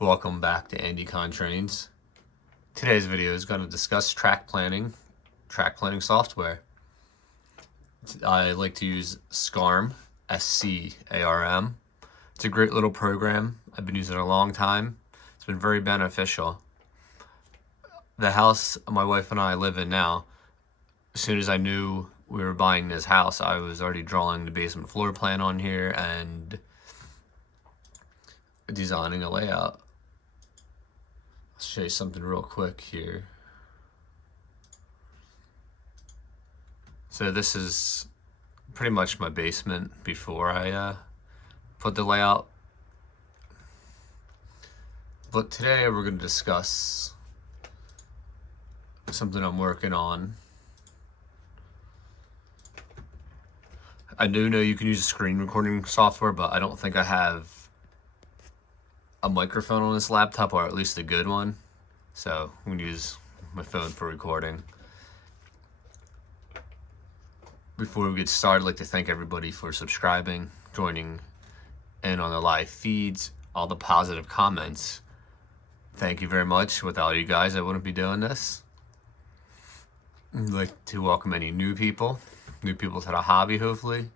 Welcome back to Andy Con Trains. Today's video is going to discuss track planning software. I like to use Scarm, S-C-A-R-M. It's a great little program. I've been using it a long time. It's been very beneficial. The house my wife and I live in now, as soon as I knew we were buying this house, I was already drawing the basement floor plan on here and designing a layout. I'll show you something real quick here. So this is pretty much my basement before I put the layout. But today we're going to discuss something I'm working on. I do know you can use a screen recording software, but I don't think I have a microphone on this laptop, or at least a good one. So I'm gonna use my phone for recording. Before we get started, I'd like to thank everybody for subscribing, joining in on the live feeds, all the positive comments. Thank you very much. Without you guys, I wouldn't be doing this. I'd like to welcome any new people to the hobby, hopefully.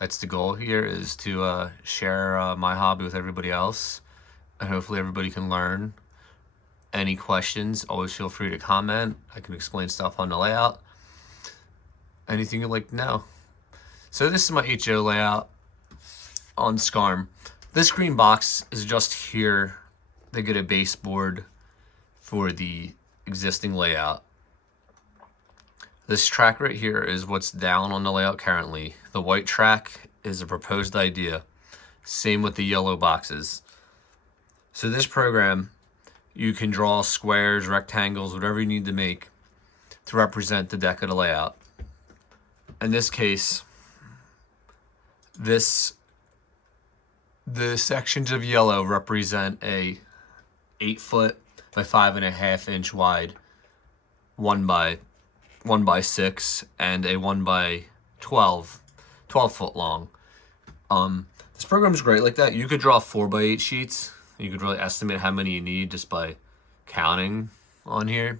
That's the goal here, is to share my hobby with everybody else. And hopefully everybody can learn. Any questions, always feel free to comment. I can explain stuff on the layout. Anything you'd like to know. So this is my HO layout on Scarm. This green box is just here to get a baseboard for the existing layout. This track right here is what's down on the layout currently. The white track is a proposed idea. Same with the yellow boxes. So this program, you can draw squares, rectangles, whatever you need to make to represent the deck of the layout. In this case, the sections of yellow represent a 8 foot by 5.5 inch wide 1 by 6 and a 1 by 12 foot long. This program is great like that. You could draw 4 by 8 sheets. You could really estimate how many you need just by counting on here.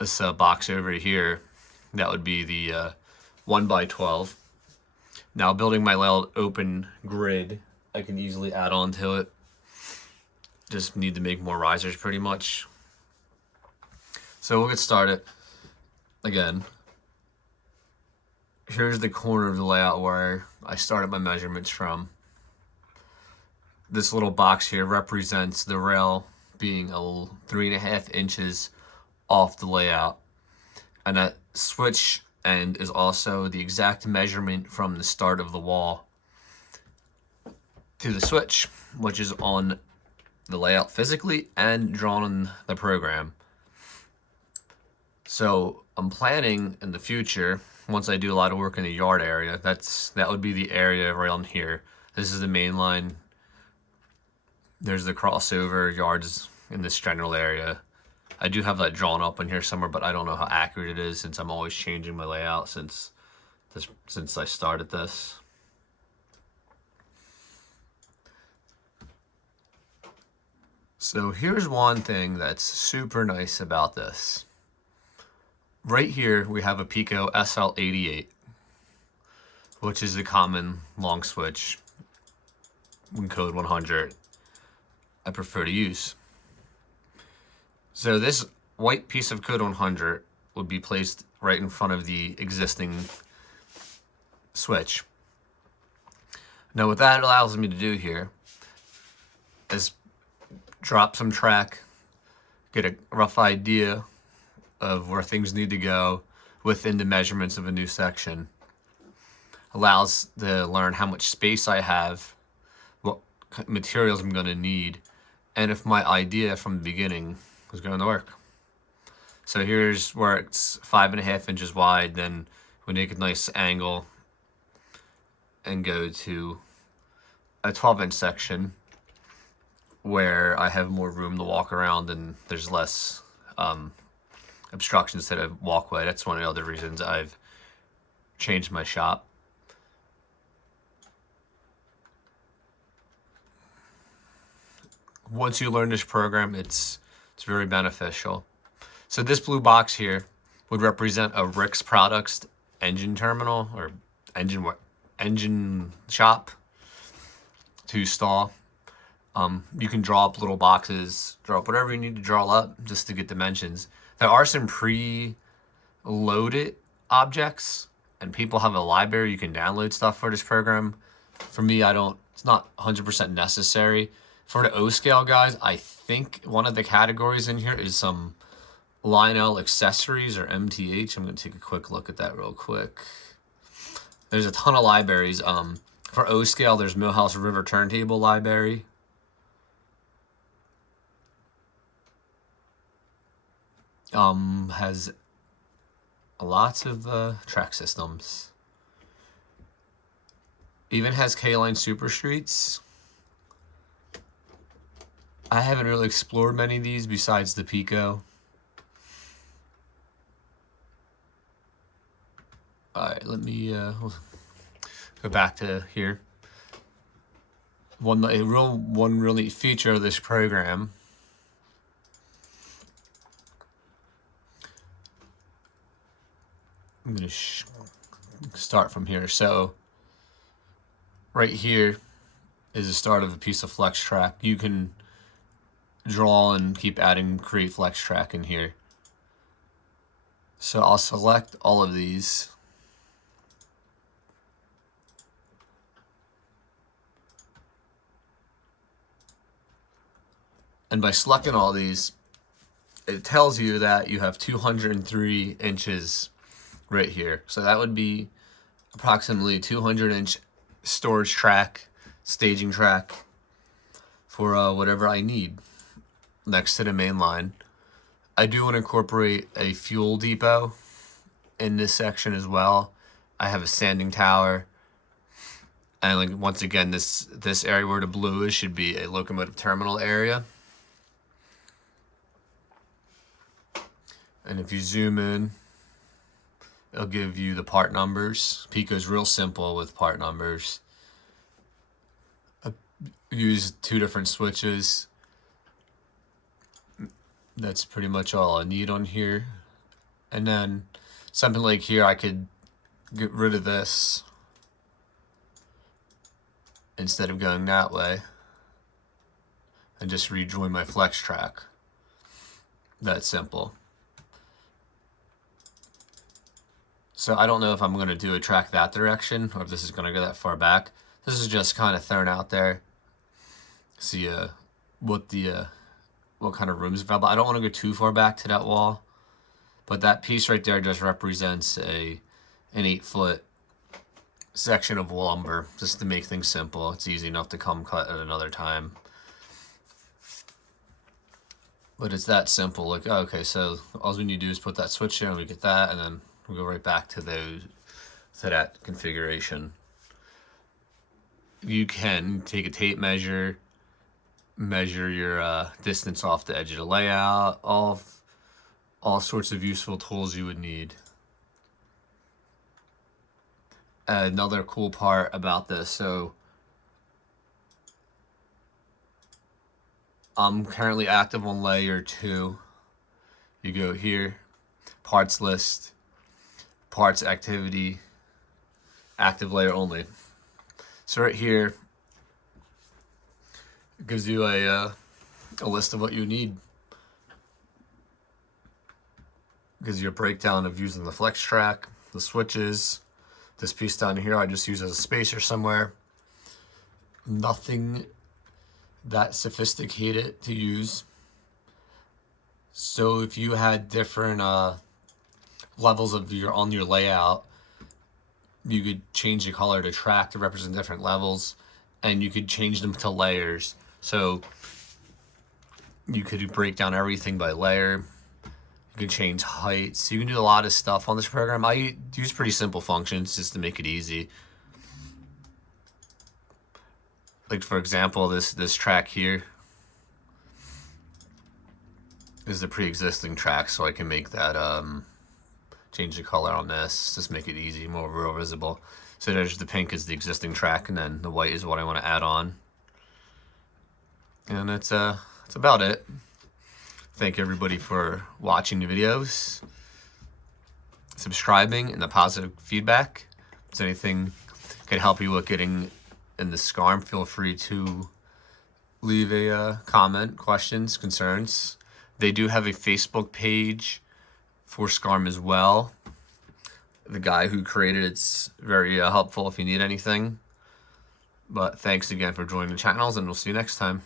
This box over here, that would be the 1 by 12. Now building my layout open grid, I can easily add on to it. Just need to make more risers pretty much. So we'll get started. Again, here's the corner of the layout where I started my measurements from. This little box here represents the rail being 3.5 inches off the layout. And that switch end is also the exact measurement from the start of the wall to the switch, which is on the layout physically and drawn in the program. So I'm planning in the future, once I do a lot of work in the yard area, that would be the area around here. This is the main line. There's the crossover yards in this general area. I do have that drawn up in here somewhere, but I don't know how accurate it is since I'm always changing my layout since I started this. So here's one thing that's super nice about this. Right here we have a Pico SL88, which is a common long switch in code 100. I prefer to use. So this white piece of code 100 would be placed right in front of the existing switch. Now what that allows me to do here is drop some track, get a rough idea of where things need to go within the measurements of a new section. Allows to learn how much space I have, what materials I'm going to need, and if my idea from the beginning was going to work. So here's where it's 5.5 inches wide. Then we make a nice angle and go to a 12-inch section where I have more room to walk around and there's less obstructions to the walkway. That's one of the other reasons I've changed my shop. once you learn this program, it's very beneficial. So this blue box here would represent a Rick's Products engine terminal or engine shop to install. You can draw up little boxes, draw up whatever you need to draw up just to get dimensions. There are some pre-loaded objects, and people have a library. You can download stuff for this program. For me, it's not 100% necessary. For the O-scale guys, I think one of the categories in here is some Lionel accessories or MTH. I'm going to take a quick look at that real quick. There's a ton of libraries. For O-scale, there's Millhouse River Turntable Library. Has lots of track systems. Even has K-Line Super Streets. I haven't really explored many of these besides the Pico. Alright, let me go back to here. One real neat feature of this program I'm going to start from here. So right here is the start of a piece of flex track. You can draw and keep adding create flex track in here. So I'll select all of these. And by selecting all these, it tells you that you have 203 inches right here. So that would be approximately 200-inch storage track, staging track for whatever I need next to the main line. I do want to incorporate a fuel depot in this section as well. I have a sanding tower. And like once again, this area where the blue is should be a locomotive terminal area. And if you zoom in, it'll give you the part numbers. Pico's real simple with part numbers. I use 2 different switches. That's pretty much all I need on here. And then something like here, I could get rid of this instead of going that way and just rejoin my flex track. That's simple. So I don't know if I'm going to do a track that direction or if this is going to go that far back. This is just kind of thrown out there. See what kind of room is available. I don't want to go too far back to that wall, but that piece right there just represents an 8-foot section of lumber, just to make things simple. It's easy enough to come cut at another time. But it's that simple. Like, okay, so all we need to do is put that switch there and we get that, and then we'll go right back to that configuration. You can take a tape measure, measure your distance off the edge of the layout, all sorts of useful tools you would need. Another cool part about this, so I'm currently active on layer 2. You go here, parts list, parts activity, active layer only. So right here, it gives you a list of what you need. It gives you a breakdown of using the flex track, the switches. This piece down here I just use as a spacer somewhere. Nothing that sophisticated to use. So if you had different levels of on your layout, you could change the color to track to represent different levels, and you could change them to layers. So you could break down everything by layer. You can change heights. You can do a lot of stuff on this program. I use pretty simple functions just to make it easy. Like for example, this track here is the pre-existing track, so I can make that change the color on this, just make it easy, more real visible. So there's the pink is the existing track, and then the white is what I want to add on. And that's about it. Thank everybody for watching the videos, subscribing, and the positive feedback. If there's anything can help you with getting in the Scarm, feel free to leave a comment, questions, concerns. They do have a Facebook page for Scarm as well. The guy who created it's very helpful if you need anything. But thanks again for joining the channels, and we'll see you next time.